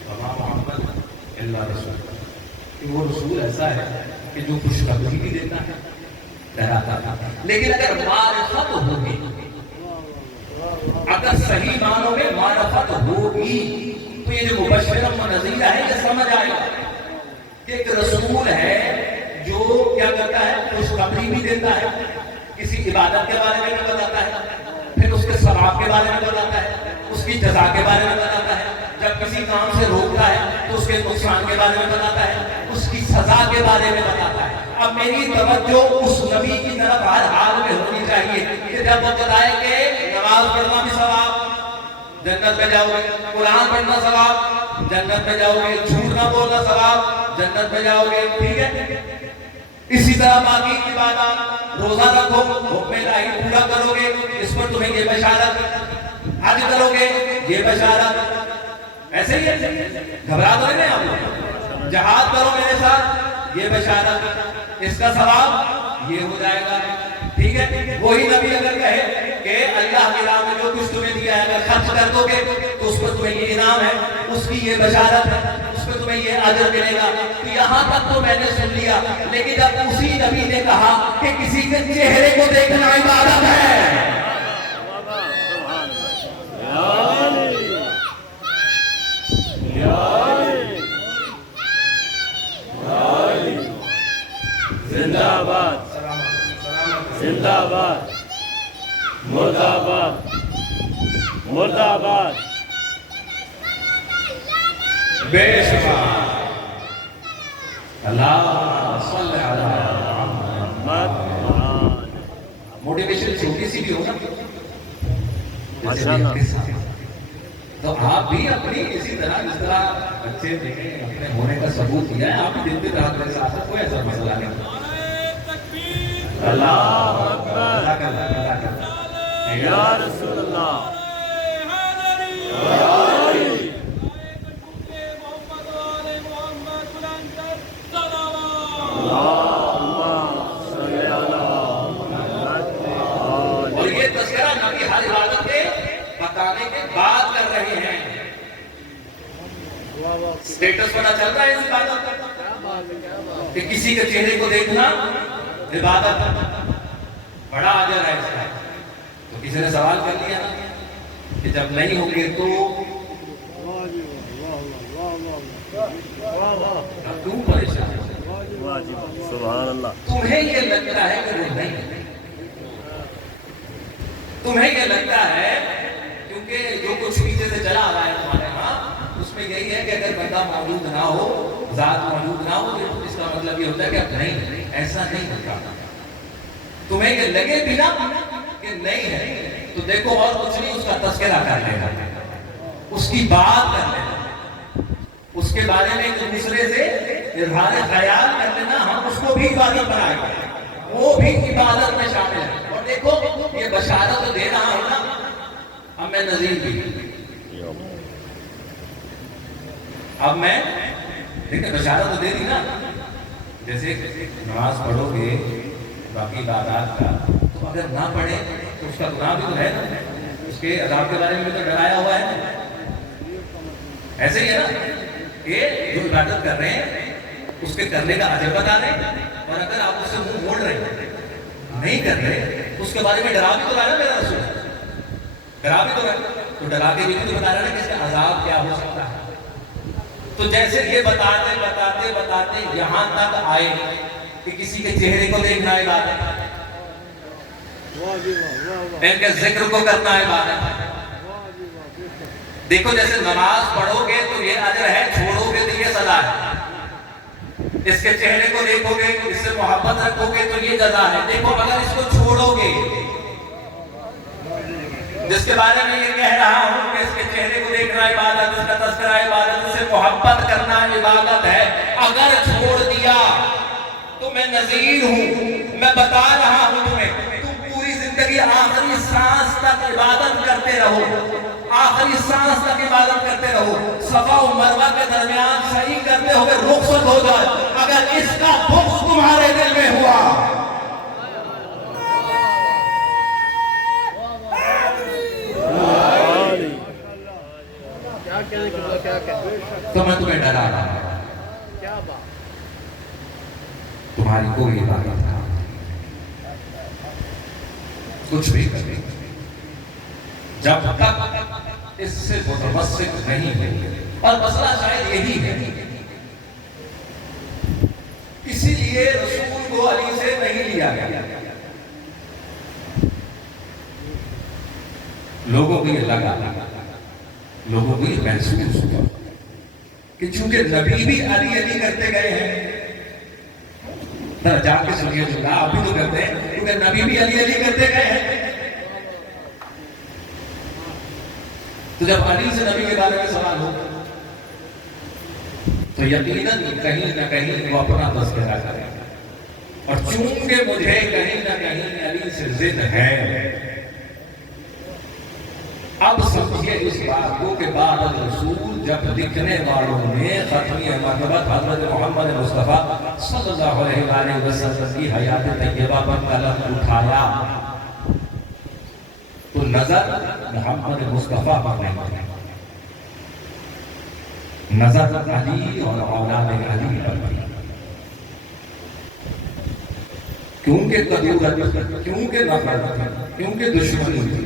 وما محمد الا رسول. کہ وہ رسول ایسا ہے کہ جو خوشخبری بھی دیتا ہے ڈراتا ہے. لیکن اگر معرفت ہوگی اگر صحیح معنوں میں معرفت ہوگی تو یہ جو مبشر و نذیر ہے یہ سمجھ آئے گا کہ ایک رسول ہے جو کیا کرتا ہے خوشخبری بھی دیتا ہے کسی عبادت کے بارے میں بھی بتاتا ہے پھر اس کے ثواب کے بارے میں بتاتا ہے اس کی جزا کے بارے میں بتاتا ہے جب کسی کام سے روکتا ہے تو اس کے نقصان کے بارے میں بتاتا ہے اس کی سزا کے بارے میں بتاتا ہے. اب میری توجہ اس نبی کی طرف ہر حال میں ہونی چاہیے کہ جب وہ بتائے کہ نماز پڑھنا بھی ثواب جنت میں جاؤ گے, قرآن پڑھنا ثواب جنت میں جاؤ گے, جھوٹ نہ بولنا ثواب جنت میں جاؤ گے. ٹھیک ہے. اسی طرح باقی عبادات روزہ رکھو حکم الہی پورا کرو گے اس پر تمہیں یہ بشارت, حج کرو گے یہ بشارت. ایسے ہی گھبرا تو نہیں آپ جہاد کرو میرے ساتھ یہ بشارت اس کا ثواب یہ ہو جائے گا. ٹھیک ہے. وہی نبی اگر کہے کہ اللہ کی راہ میں جو کچھ تمہیں دیا ہے اگر خرچ کر دو گے تو اس پر تمہیں یہ انعام ہے, اس کی یہ بشارت ہے, اس پہ تمہیں یہ اجر ملے گا. تو یہاں تک تو میں نے سن لیا, لیکن جب اسی نبی نے کہا کہ کسی کے چہرے کو دیکھنا عبادت ہے زندہ باد زندہ باد مرد آباد مرد آباد بے شمار اللہ صلی اللہ محمد. موٹیویشن چھوٹی سی بھی ہوگا ماشاءاللہ. تو آپ بھی اپنی اسی طرح جس طرح بچے نے اپنے ہونے کا ثبوت دیا ہے آپ بھی دل کی طرح میرے ساتھ کوئی ایسا مسئلہ نہیں. اللہ اکبر یا رسول اللہ اور یہ تذکرہ نبی ہر عبادت کے بتانے کے بعد کر رہے ہیں. سٹیٹس پتہ چل رہا ہے اس عبادت کا کہ کسی کے چہرے کو دیکھنا عبادت. بڑا اجر ہے اس کا. تو کسی نے سوال کر لیا نا کہ جب نہیں ہوں گے تو کیوں پریشان ہو؟ واجب سبحان اللہ. تمہیں یہ لگتا ہے کہ وہ نہیں ہے. تمہیں یہ لگتا ہے کیونکہ جو کچھ پیچھے سے چلا آ رہا ہے تمہارے ہاں اس میں یہی ہے کہ اگر بندہ موجود نہ ہو، ذات موجود نہ ہو، تو اس کا مطلب یہ ہوتا ہے کہ اب نہیں. ایسا نہیں ہوتا. تمہیں یہ لگے بھی نہ کہ نہیں ہے تو دیکھو اور کچھ نہیں، اس کا تذکرہ کر لینا، اس کی بات کر لینا، اس کے بارے میں ایک دوسرے سے اظہار خیال کر لینا. ہم اس کو بھی عبادت بنائیں گے، وہ بھی عبادت میں شامل ہے. اور دیکھو یہ بشارت تو دے رہا ہوں نا، اب میں نذیر بھی. اب میں دیکھیں بشارت تو دے دی نا. جیسے نماز پڑھو گے باقی عبادات کا، تو اگر نہ پڑھے تو اس کا گناہ بھی تو ہے نا، اس کے عذاب کے بارے میں بھی تو ڈرایا ہوا ہے نا. ایسے ہی ہے نا کہ جو عبادت کر رہے ہیں اس کے کرنے کا اجر بتا رہے ہیں، اور اگر آپ اس سے منہ موڑ رہے ہیں نہیں کر رہے اس کے بارے میں ڈرا بھی تو رہا ہے نا میرا رسول. ڈرا بھی تو رہا ہے، تو ڈرا کے بھی تو بتا رہا ہے کہ اس کا عذاب کیا ہو سکتا ہے. تو جیسے یہ بتاتے بتاتے بتاتے یہاں تک آئے کہ کسی کے چہرے کو دیکھنا ہے عبادت، ان کے ذکر کو کرنا ہے عبادت. دیکھو جیسے نماز پڑھو گے تو یہ اجر ہے، چھوڑو گے تو یہ سزا ہے. اس کے چہرے کو دیکھو گے، اس سے محبت رکھو گے تو یہ جزا ہے. دیکھو اگر اس کو چھوڑو گے، جس کے بارے میں یہ کہہ رہا ہوں کہ اس کے چہرے کو دیکھنا عبادت، اس کا تذکرہ عبادت، اس سے محبت کرنا عبادت ہے، اگر چھوڑ دیا تو میں نذیر ہوں، میں بتا رہا ہوں تمہیں، تم پوری زندگی آخری سانس تک عبادت کرتے رہو، آخری سانس تک عبادت کرتے رہو. صفا و مروہ کے درمیان صحیح کرتے ہوئے رخصت ہو جائے، اگر اس کا بغض تمہارے دل میں ہوا تو میں تمہیں ڈرا رہا ہوں، تمہاری کوئی عبادت نہ کچھ بھی کرے جب تک اس سے متمسک نہیں ہے. اور مسئلہ شاید یہی ہے، اسی لیے رسول کو علی سے نہیں لیا گیا. لوگوں کو یہ لگا، لوگوں کو یہ محسوس ہوا کہ چونکہ نبی بھی علی علی کرتے گئے ہیں، جا کے سنیے جو آپ بھی تو کرتے ہیں، کیونکہ نبی بھی علی علی کرتے گئے ہیں. تو جب علی سے نبی کے بارے میں سوال ہو تو یقیناً کہیں نہ کہیں وہ اپنا تذکرہ کرے. اور چونکہ مجھے کہیں نہ کہیں علی سے ضد ہے، اب سمجھے اس بات کو کہ بعد رسول جب لکھنے والوں نے ختمی مرتبت حضرت محمد مصطفیٰ صلی اللہ علیہ وآلہ وسلم کی حیات طیبہ پر قلم اٹھایا تو نظر محمد مصطفیٰ پر نہیں، نظر علی اور اولاد علی پر نہیں. کیونکہ قدورت، کیونکہ نفرت، کیونکہ دشمنی تھی،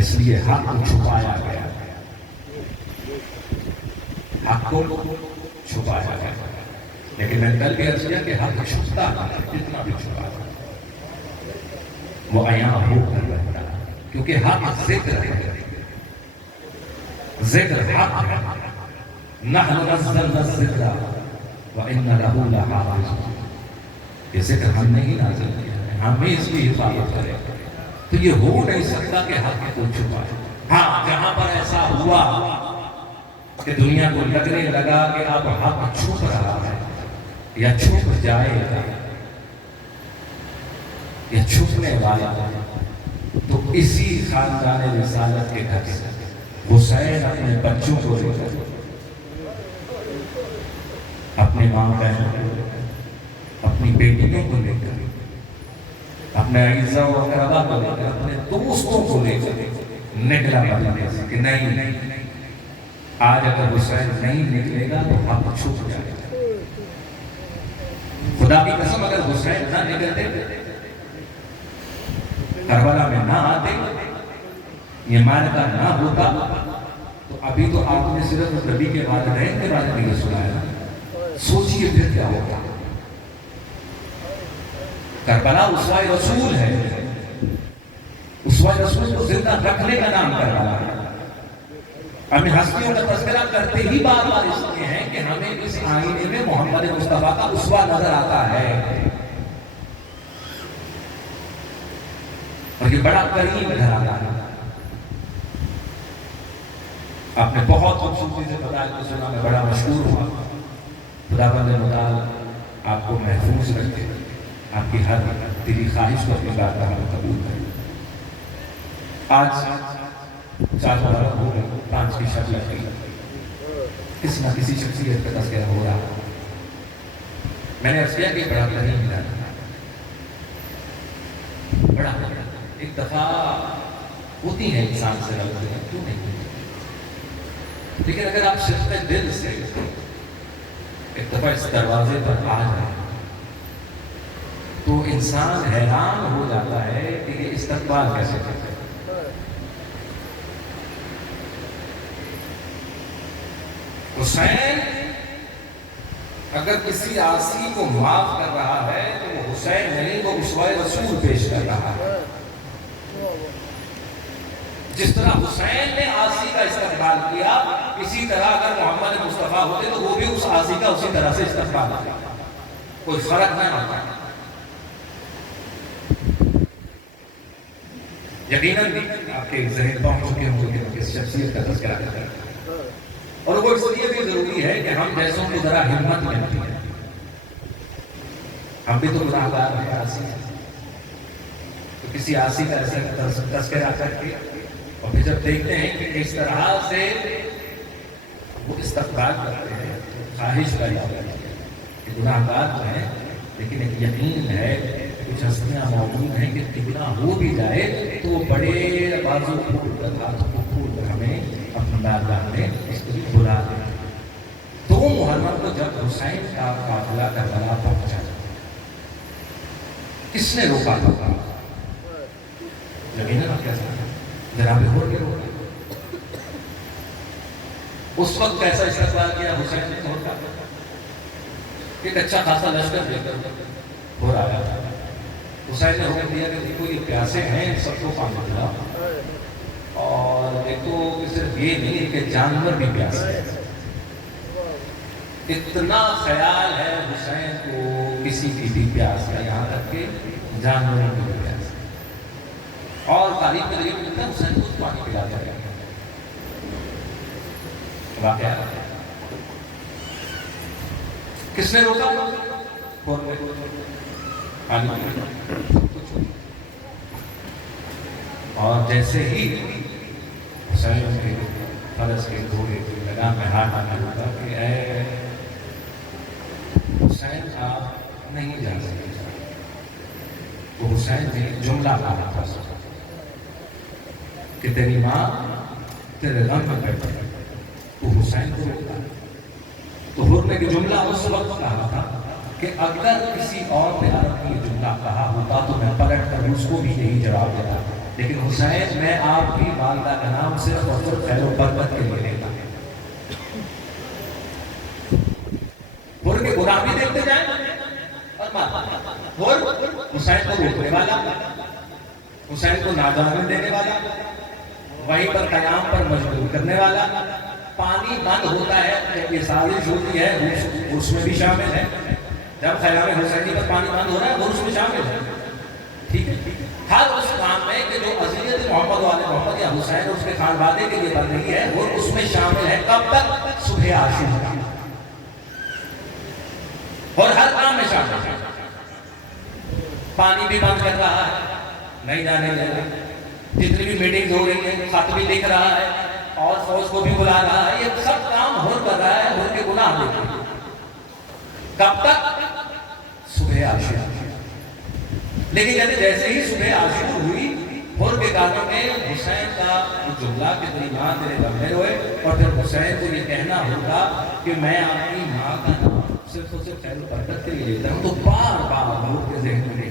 اس لیے حق کو چھپایا گیا، حق کو چھپایا گیا. لیکن میں کل بھی عرض کیا کہ حق چھپتا ہے، جتنا بھی چھپا وہ عیاں ہو کر رہتا ہے، کیونکہ حق ذکر ہے، ذکر حق ہے. نحن نزلنا الذکر وإنا لہ لحافظون. یہ ذکر ہم نے ہی نازل کیا ہے، ہمیں اس کی حفاظت کرے. تو یہ ہو نہیں سکتا کہ حق کو چھپائے. ہاں جہاں پر ایسا ہوا کہ دنیا کو لگنے لگا کہ اب حق چھپ رہا ہے یا چھپ جائے گا یا چھپنے والا، تو اسی خاندان رسالت کے گھر سے حسین اپنے بچوں کو لے کر، اپنے ماں بہنوں کو، اپنی بیٹیوں کو لے کر، اپنے اعزاء و اقربا کو لے کر، اپنے دوستوں کو لے کر نکلا مدینے سے کہ نہیں، آج اگر حسین نہیں نکلے گا تو حق چھپ جائے گا. خدا کی قسم اگر حسین نہ نکلتے کربلا میں نہ آتے، یہ معرکہ نہ ہوتا، تو ابھی تو آپ نے صرف نبی کے والدین کے بارے میں یہ سنایا، سوچئے پھر کیا ہوگا۔ کربلا اسوہ رسول ہے، اسوہ رسول کو زندہ رکھنے کا نام کربلا ہے۔ ہمیں ہستیوں کا تذکرہ کرتے ہی بار بار اس لیے ہیں کہ ہمیں اس آئینے میں محمد مصطفیٰ کا اسوہ نظر آتا ہے، اور یہ بڑا کریم گھرانہ ہے۔ آپ نے بہت خوبصورتی سے بتایا کہ سنا میں بڑا مشہور ہوا۔ خداوند متعال آپ کو محفوظ رکھے، آپ کی ہر دلی خواہش کو اپنی بارگاہ میں قبول کرے۔ آج 4 مبارک ہو گئے، 5 کی شب لگ گئی، کسی نہ کسی شخصیت کا تذکرہ ہو رہا۔ میں نے عرض کیا کہ بڑا کریم ہے، بڑا ایک دفعہ ہوتی ہے انسان سے غلطیاں، کیوں نہیں؟ لیکن اگر آپ صرف دل سے ایک دفعہ اس دروازے پر آ جائیں تو انسان حیران ہو جاتا ہے کہ یہ استقبال کیسے کرتے ہیں۔ حسین اگر کسی عاصی کو معاف کر رہا ہے تو وہ حسین نہیں، وہ اسوہ رسول پیش کر رہا ہے۔ جس طرح حسین نے عاصی کا استقبال کیا، اسی طرح اگر محمد مصطفیٰ ہوتے تو وہ بھی اس عاصی کا اسی طرح سے استقبال کرتا، کوئی فرق نہیں ہوتا۔ یقیناً آپ کے ذہن پہنچ چکے ہوں کہ کس شخصیت کا تذکرہ کرتے ہیں، اور وہ اس لیے بھی ضروری ہے کہ ہم جیسوں کو ذرا ہمت ملتی ہے۔ ہم بھی تو گناہگار ہیں، عاصی ہیں، تو کسی عاصی کا ایسا تذکرہ کر کے اور پھر جب دیکھتے ہیں کہ اس طرح سے وہ استقبال کرتے ہیں، خواہش کا یاد ہے کہ گناہگار تو ہیں، لیکن ایک یقین ہے کچھ ہستیاں موجود ہیں کہ گناہ ہو بھی جائے تو وہ بڑے بازو پھول کر ہاتھوں کو پھول کر ہمیں اپنی بارگاہ میں اس کو بھی بلا دیں۔ 2 محرم کو جب حسین کا قافلہ کربلا پہنچا، کس نے روکا تھا؟ یقیناً آپ کیسا جناب ہو گئے ہو، اس وقت کیسا استقبال کیا حسین نے؟ ہوتا ایک اچھا خاصا لشکر لے کر ہو رہا تھا، حسین نے حکم دیا کہ دیکھو یہ پیاسے ہیں، سب کو پانی پلاؤ، اور دیکھو کہ صرف یہ نہیں کہ جانور بھی پیاسے ہیں۔ اتنا خیال ہے حسین کو کسی کی بھی پیاس کا، یہاں تک کہ جانوروں کی بھی پیاس، اور تاریخ میں یہ ملتا ہے حسین کو پانی پلاتا ہے۔ واقعہ کس نے روکا؟ اور جیسے ہی حسین کے فرس کے گھوڑے کی لگام میں ہاتھ آنا ہوتا کہ اے حسین آپ نہیں جا سکتے، تو حسین نے جملہ کہا تھا کہ تیری ماں تیرے غم میں بیٹھا، تو حسین کو روکا۔ تو حر نے جملہ اس وقت کہا تھا کہ اگر کسی اور نے عرب کی جملہ کہا ہوتا تو میں پلٹ کر اس کو بھی یہی جواب دیتا، لیکن حسین میں آپ کی والدہ کا نام صرف اور صرف خیر و برکت کے لیے لیتا ہے۔ حر کے گناہ بھی دیکھتے جائیں اور حر حسین کو روکنے والا، حسین کو ناجائز دینے والا، وہیں پر قیام پر مجبور کرنے والا، پانی بند ہوتا ہے جب یہ سازش ہوتی ہے اس میں بھی شامل ہے، جب خیام حسینی پر پانی بند ہو رہا ہے وہ اس میں شامل ہے، ٹھیک ہے؟ ہر اس کام میں کہ جو اذیت محمد والے محمد یا حسین اس کے خانوادے کے لیے بن رہی ہے وہ اس میں شامل ہے۔ کب تک؟ صبح عاشورا، اور ہر کام میں شامل ہے۔ پانی بھی بند کر رہا ہے، نہیں جانے دے رہا، جتنی بھی میٹنگ ہو رہی ہے خط بھی لکھ رہا ہے، اور فوج کو بھی بلا رہا ہے، یہ سب کام ہو کر رہا ہے، ان کے گناہ دیکھیں۔ کب تک؟ صبح عاشور۔ لیکن جیسے ہی صبح عاشور ہوئی، حر کے کانوں میں حسین کا جملہ کہ تیری ماں تیرے غم میں روئے، اور پھر حسین کو یہ کہنا ہوگا کہ میں آپ کی ماں کا نام صرف اور صرف خیر و برکت کے لیے لیتا ہوں، تو بار بار حر کے ذہن میں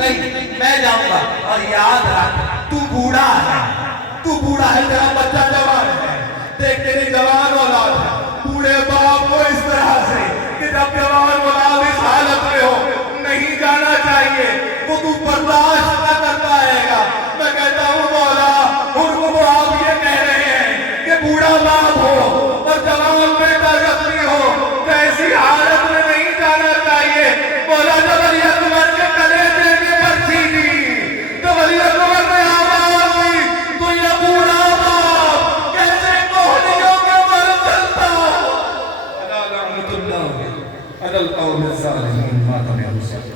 نہیں میں جاؤں گا، اور یاد رکھ تو بوڑھا ہے، تیرا بچہ جوان ہے، دیکھ تیری جوان اولاد ہے، بوڑھے باپ کو اس طرح سے کہ جب جوان اولاد اس حالت میں ہو نہیں جانا چاہیے، وہ تو برداشت نہ کر پائے گا۔ میں کہتا ہوں مولا حکم آپ یہ کہہ رہے ہیں کہ بوڑھا باپ ہو اور جوان بیٹا زخمی ہو تو ایسی حالت میں نہیں جانا چاہیے۔ مولا جب علی اکبر کے کلیجے میں پرچھی دی، جب علی اکبر نے آواز دی تو یہ بوڑھا باپ کیسے کوہنیوں کے پر چلتا۔ الا لعنت اللہ علی القوم الظالمین، ماتم حسین۔